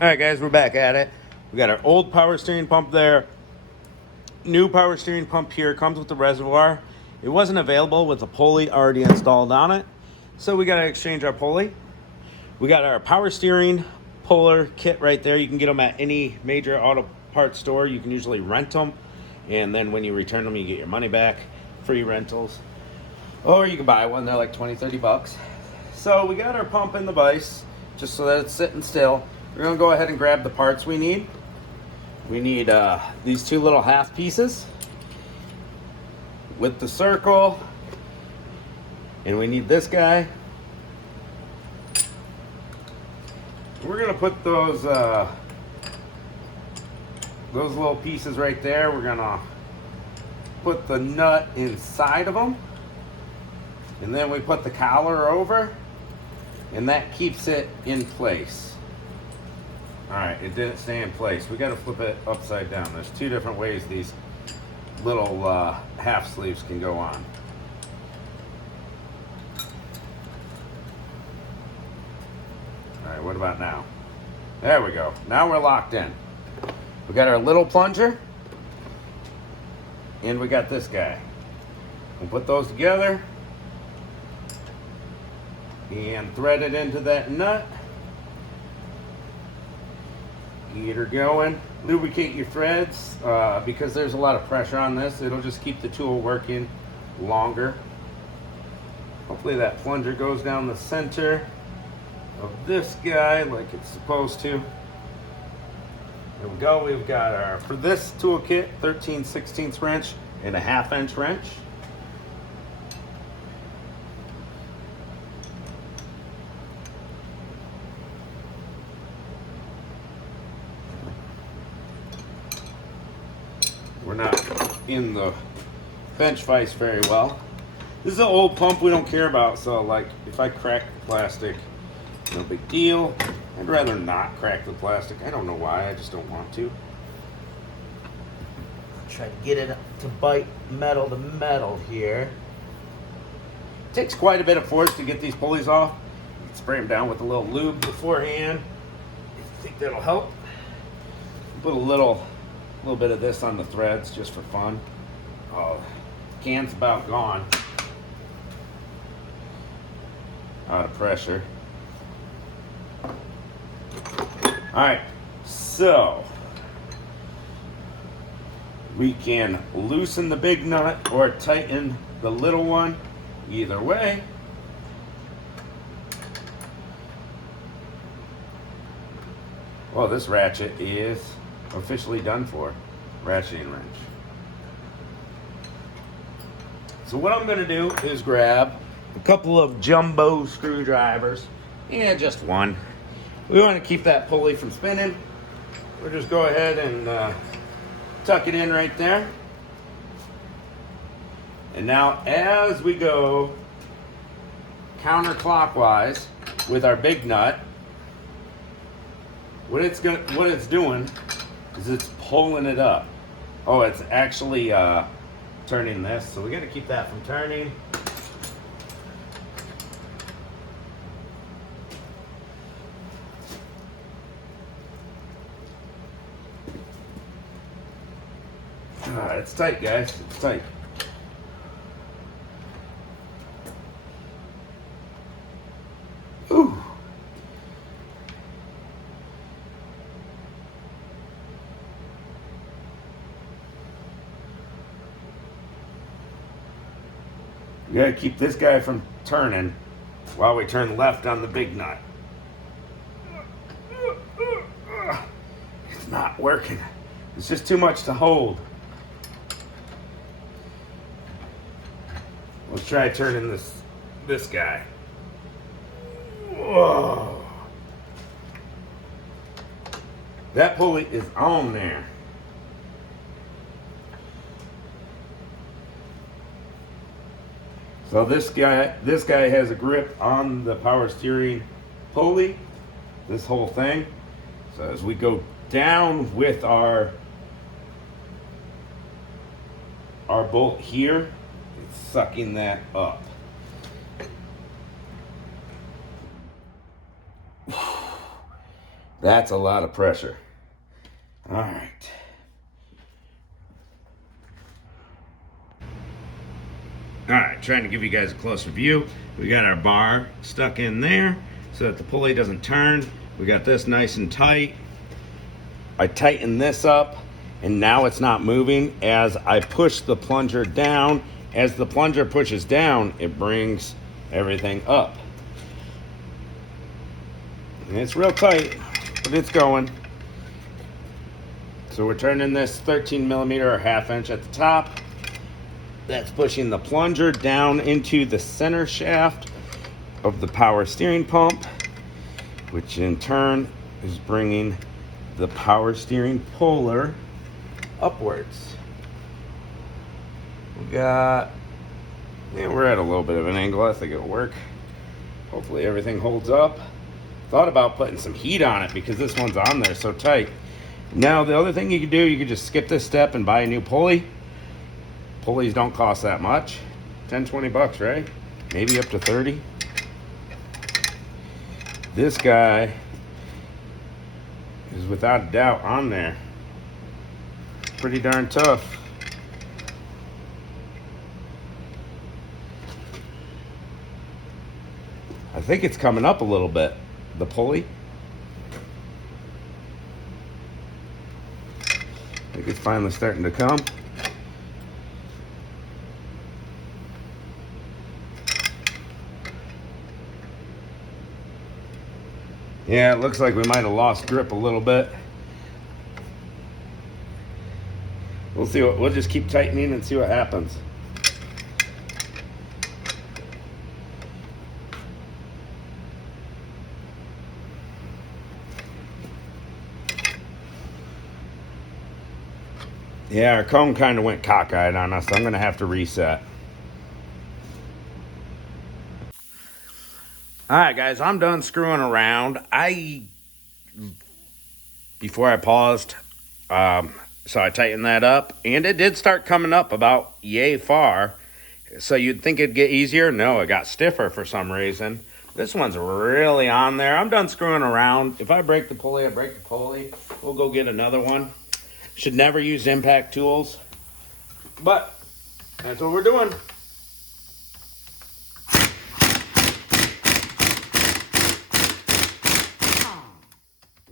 All right, guys, we're back at it. We got our old power steering pump there. New power steering pump here. Comes with the reservoir. It wasn't available with the pulley already installed on it, so we got to exchange our pulley. We got our power steering puller kit right there. You can get them at any major auto parts store. You can usually rent them, and then when you return them, you get your money back. Free rentals. Or you can buy one. They're like 20, 30 bucks. So we got our pump in the vise, just so that it's sitting still. We're going to go ahead and grab the parts we need. We need these two little half pieces with the circle. And we need this guy. We're going to put those little pieces right there. We're going to put the nut inside of them. And then we put the collar over. And that keeps it in place. All right, it didn't stay in place. We got to flip it upside down. There's two different ways these little half sleeves can go on. All right, what about now? There we go. Now we're locked in. We got our little plunger, and we got this guy. We'll put those together and thread it into that nut. Get her going. Lubricate your threads because there's a lot of pressure on this. It'll just keep the tool working longer. Hopefully that plunger goes down the center of this guy like it's supposed to. There we go. We've got our, for this toolkit, 13/16 wrench and a 1/2 inch wrench. We're not in the bench vise very well. This is an old pump we don't care about, so like if I crack the plastic, no big deal. I'd rather not crack the plastic. I don't know why, I just don't want to. Try to get it to bite metal to metal here. It takes quite a bit of force to get these pulleys off. You can spray them down with a little lube beforehand. I think that'll help. Put a little bit of this on the threads just for fun. Oh, can's about gone. Out of pressure. All right, so we can loosen the big nut or tighten the little one, either way. Well, this ratchet is officially done for. Ratcheting wrench. So what I'm going to do is grab a couple of jumbo screwdrivers. Yeah, just one. We want to keep that pulley from spinning. We'll just go ahead and tuck it in right there. And now as we go counterclockwise with our big nut, what it's doing is it's pulling it up. Oh, it's actually turning this, so we got to keep that from turning. It's tight, guys. It's tight. Ooh. We gotta keep this guy from turning while we turn left on the big nut. It's not working. It's just too much to hold. Let's try turning this guy. Whoa. That pulley is on there. So this guy has a grip on the power steering pulley, this whole thing. So as we go down with our bolt here, it's sucking that up. That's a lot of pressure. All right. All right, trying to give you guys a closer view. We got our bar stuck in there so that the pulley doesn't turn. We got this nice and tight. I tighten this up, and now it's not moving as I push the plunger down. As the plunger pushes down, it brings everything up. And it's real tight, but it's going. So we're turning this 13 millimeter or 1/2 inch at the top. That's pushing the plunger down into the center shaft of the power steering pump, which in turn is bringing the power steering puller upwards. We're at a little bit of an angle. I think it'll work. Hopefully everything holds up. Thought about putting some heat on it because this one's on there so tight. Now the other thing you could do, you could just skip this step and buy a new pulley. Pulleys don't cost that much. 10, 20 bucks, right? Maybe up to 30. This guy is without a doubt on there. Pretty darn tough. I think it's coming up a little bit, the pulley. I think it's finally starting to come. Yeah, it looks like we might have lost grip a little bit. We'll see we'll just keep tightening and see what happens. Yeah, our cone kind of went cockeyed on us, so I'm going to have to reset. All right, guys, I'm done screwing around. Before I paused, so I tightened that up, and it did start coming up about yay far. So you'd think it'd get easier. No, it got stiffer for some reason. This one's really on there. I'm done screwing around. If I break the pulley, I break the pulley. We'll go get another one. Should never use impact tools, but that's what we're doing.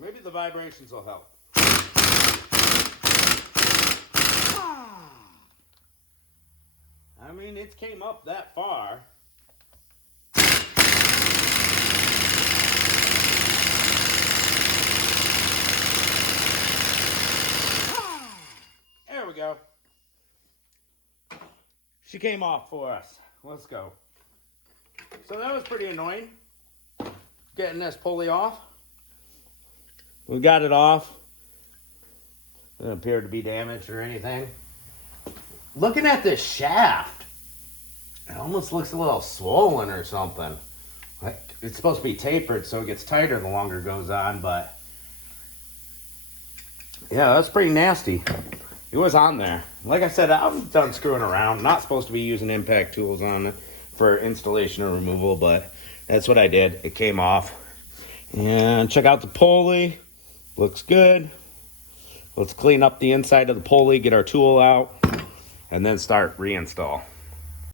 Maybe the vibrations will help. I mean, it came up that far. There we go. She came off for us. Let's go. So that was pretty annoying, getting this pulley off. We got it off. It doesn't appear to be damaged or anything. Looking at this shaft, it almost looks a little swollen or something. It's supposed to be tapered so it gets tighter the longer it goes on, but yeah, that's pretty nasty. It was on there. Like I said, I'm done screwing around. Not supposed to be using impact tools on it for installation or removal, but that's what I did. It came off. And check out the pulley. Looks good. Let's clean up the inside of the pulley, get our tool out, and then start reinstall.